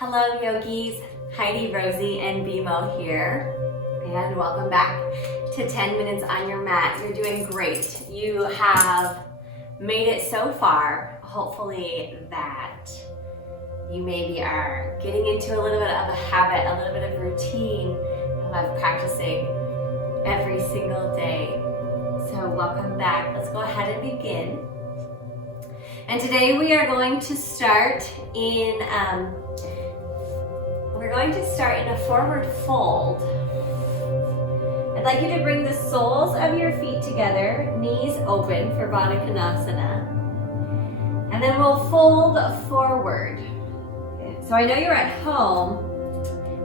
Hello yogis, Heidi, Rosie, and BMO here. And welcome back to 10 minutes on your mat. You're doing great. You have made it so far. Hopefully that you maybe are getting into a little bit of a habit, a little bit of routine of practicing every single day. So welcome back. Let's go ahead and begin. And today we are going to start in a forward fold. I'd like you to bring the soles of your feet together, knees open for Baddha Konasana. And then we'll fold forward. Okay. So I know you're at home,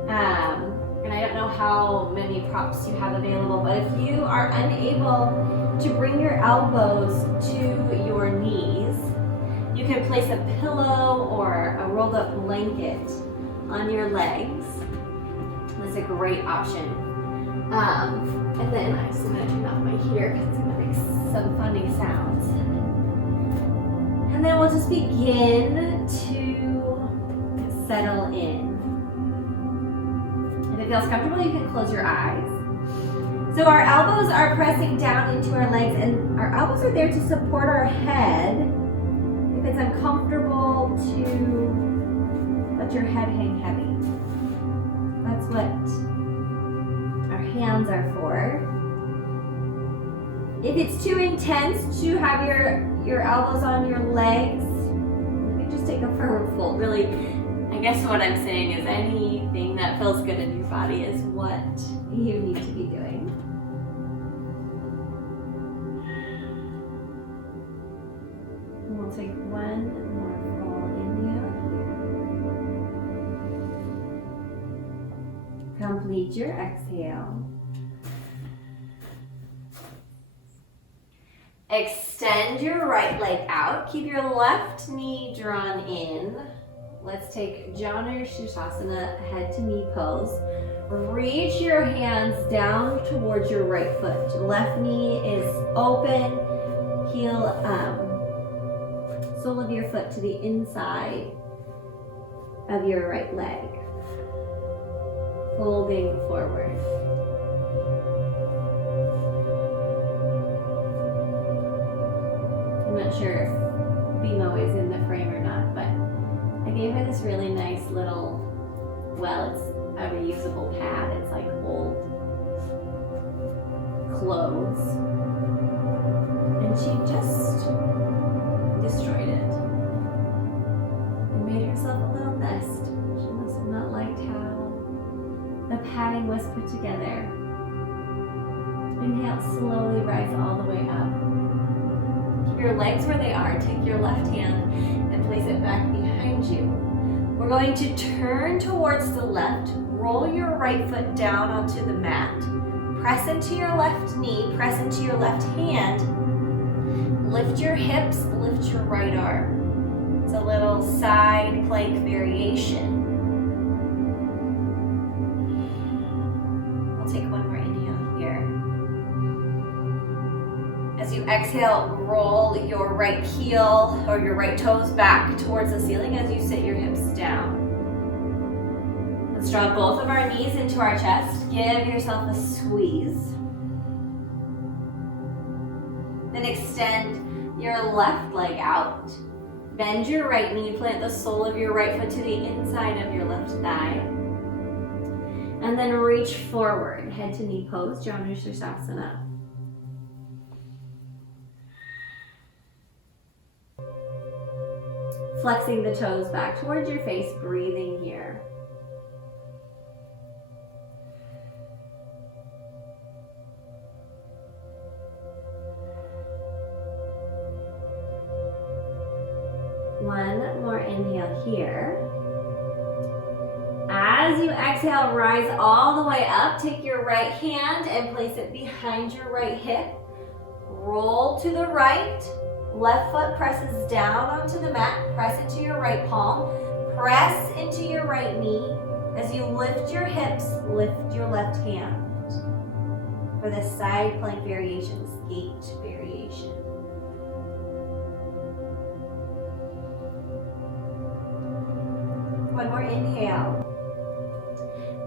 and I don't know how many props you have available, but if you are unable to bring your elbows to your knees, you can place a pillow or a rolled up blanket on your legs. That's a great option. And then I'm just gonna turn off my heater because it's gonna make some funny sounds. And then we'll just begin to settle in. If it feels comfortable, you can close your eyes. So our elbows are pressing down into our legs, and our elbows are there to support our head. If it's uncomfortable to let your head hang heavy. That's what our hands are for. If it's too intense to have your elbows on your legs, you can just take a forward fold. Really, I guess what I'm saying is anything that feels good in your body is what you need to be doing. We'll take one more full inhale here. Complete your exhale. Extend your right leg out. Keep your left knee drawn in. Let's take Janu Sirsasana, head to knee pose. Reach your hands down towards your right foot. Left knee is open. Heel, sole of your foot to the inside of your right leg. Folding forward. I'm not sure if BMO is in the frame or not, but I gave her this really nice little, well, it's a reusable pad. It's like old clothes. And she just destroyed it and made herself a little nest. She must have not liked how the padding was put together. Inhale, slowly rise all the way up. Keep your legs where they are. Take your left hand and place it back behind you. We're going to turn towards the left. Roll your right foot down onto the mat. Press into your left knee. Press into your left hand. Lift your hips. Lift your right arm. It's a little side plank variation. Take one more inhale here. As you exhale, roll your right heel or your right toes back towards the ceiling as you sit your hips down. Let's draw both of our knees into our chest. Give yourself a squeeze. Then extend your left leg out. Bend your right knee, plant the sole of your right foot to the inside of your left thigh. And then reach forward, head to knee pose, Janu Sirsasana. Flexing the toes back towards your face, breathing here. One more inhale here. As you exhale, rise all the way up. Take your right hand and place it behind your right hip. Roll to the right. Left foot presses down onto the mat. Press into your right palm. Press into your right knee. As you lift your hips, lift your left hand. For the side plank variation, gate variation. One more inhale.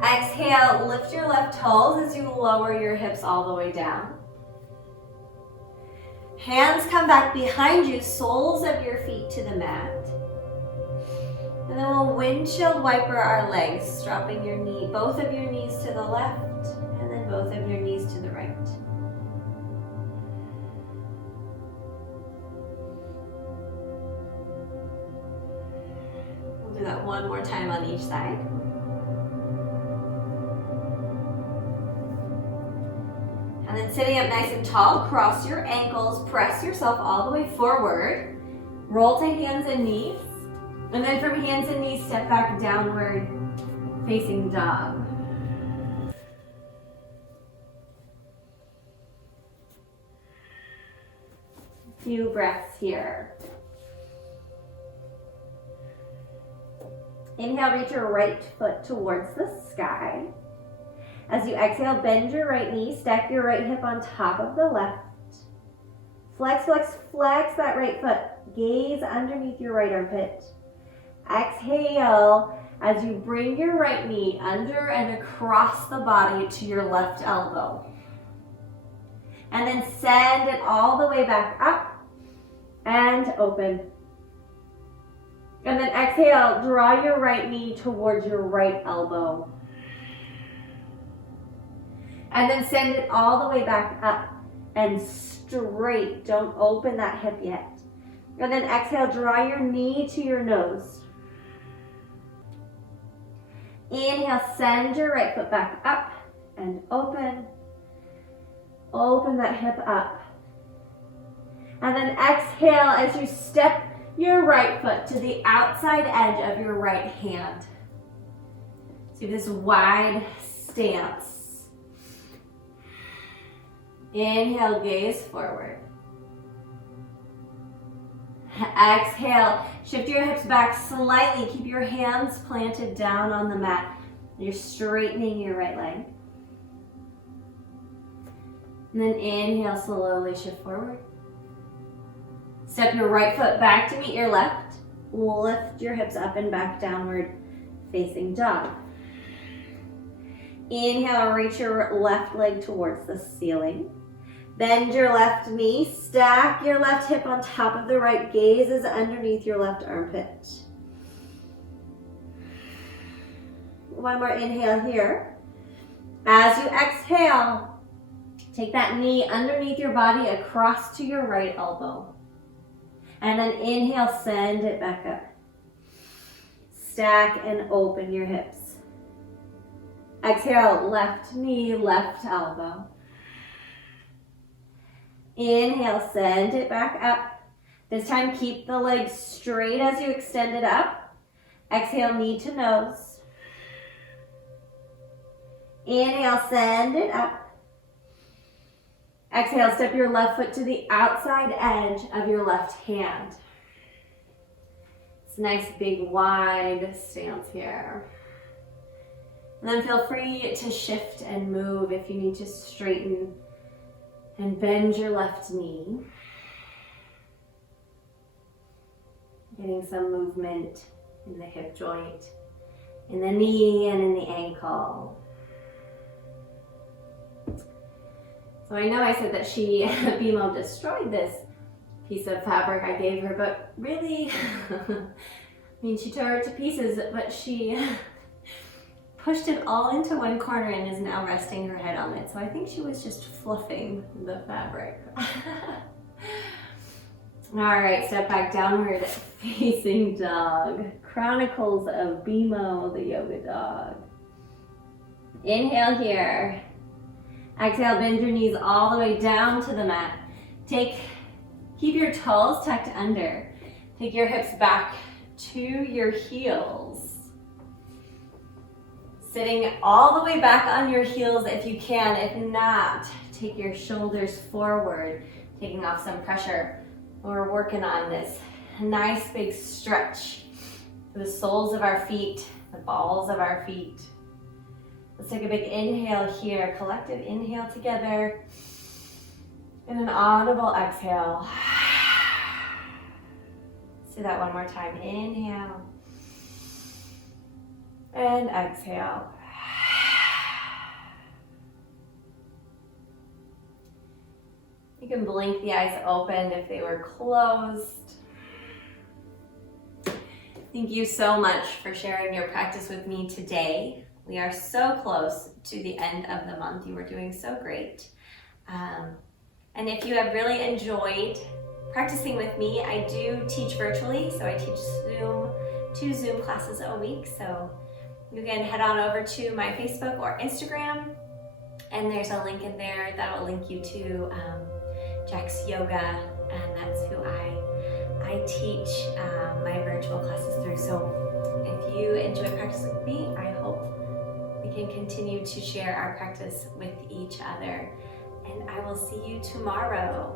Exhale, lift your left toes as you lower your hips all the way down. Hands come back behind you, soles of your feet to the mat. And then we'll windshield wiper our legs, dropping your knee, both of your knees to the left, and then both of your knees to the right. We'll do that one more time on each side. And then sitting up nice and tall, cross your ankles, press yourself all the way forward, roll to hands and knees, and then from hands and knees, step back downward, facing dog. A few breaths here. Inhale, reach your right foot towards the sky. As you exhale, bend your right knee, stack your right hip on top of the left. Flex, flex, flex that right foot. Gaze underneath your right armpit. Exhale as you bring your right knee under and across the body to your left elbow. And then send it all the way back up and open. And then exhale, draw your right knee towards your right elbow. And then send it all the way back up and straight. Don't open that hip yet. And then exhale, draw your knee to your nose. Inhale, send your right foot back up and open. Open that hip up. And then exhale as you step your right foot to the outside edge of your right hand. So this wide stance. Inhale, gaze forward. Exhale, shift your hips back slightly. Keep your hands planted down on the mat. You're straightening your right leg. And then inhale, slowly shift forward. Step your right foot back to meet your left. Lift your hips up and back downward, facing dog. Inhale, reach your left leg towards the ceiling. Bend your left knee, stack your left hip on top of the right, gaze is underneath your left armpit. One more inhale here. As you exhale, take that knee underneath your body across to your right elbow. And then inhale, send it back up. Stack and open your hips. Exhale, left knee, left elbow. Inhale, send it back up. This time, keep the leg straight as you extend it up. Exhale, knee to nose. Inhale, send it up. Exhale, step your left foot to the outside edge of your left hand. It's a nice, big, wide stance here. And then feel free to shift and move if you need to straighten and bend your left knee. Getting some movement in the hip joint, in the knee and in the ankle. So I know I said that she, BMO, destroyed this piece of fabric I gave her, but really, I mean, she tore it to pieces, but she pushed it all into one corner and is now resting her head on it. So I think she was just fluffing the fabric. All right, step back downward, facing dog. Chronicles of BMO, the yoga dog. Inhale here. Exhale, bend your knees all the way down to the mat. Keep your toes tucked under. Take your hips back to your heels. Sitting all the way back on your heels if you can. If not, take your shoulders forward, taking off some pressure. We're working on this nice big stretch for the soles of our feet, the balls of our feet. Let's take a big inhale here, collective inhale together, and an audible exhale. Let's do that one more time. Inhale. And exhale. You can blink the eyes open if they were closed. Thank you so much for sharing your practice with me today. We are so close to the end of the month. You are doing so great. And if you have really enjoyed practicing with me, I do teach virtually. So I teach Zoom, 2 Zoom classes a week. So you can head on over to my Facebook or Instagram, and there's a link in there that will link you to Jack's Yoga, and that's who I teach my virtual classes through. So if you enjoy practicing with me, I hope we can continue to share our practice with each other. And I will see you tomorrow.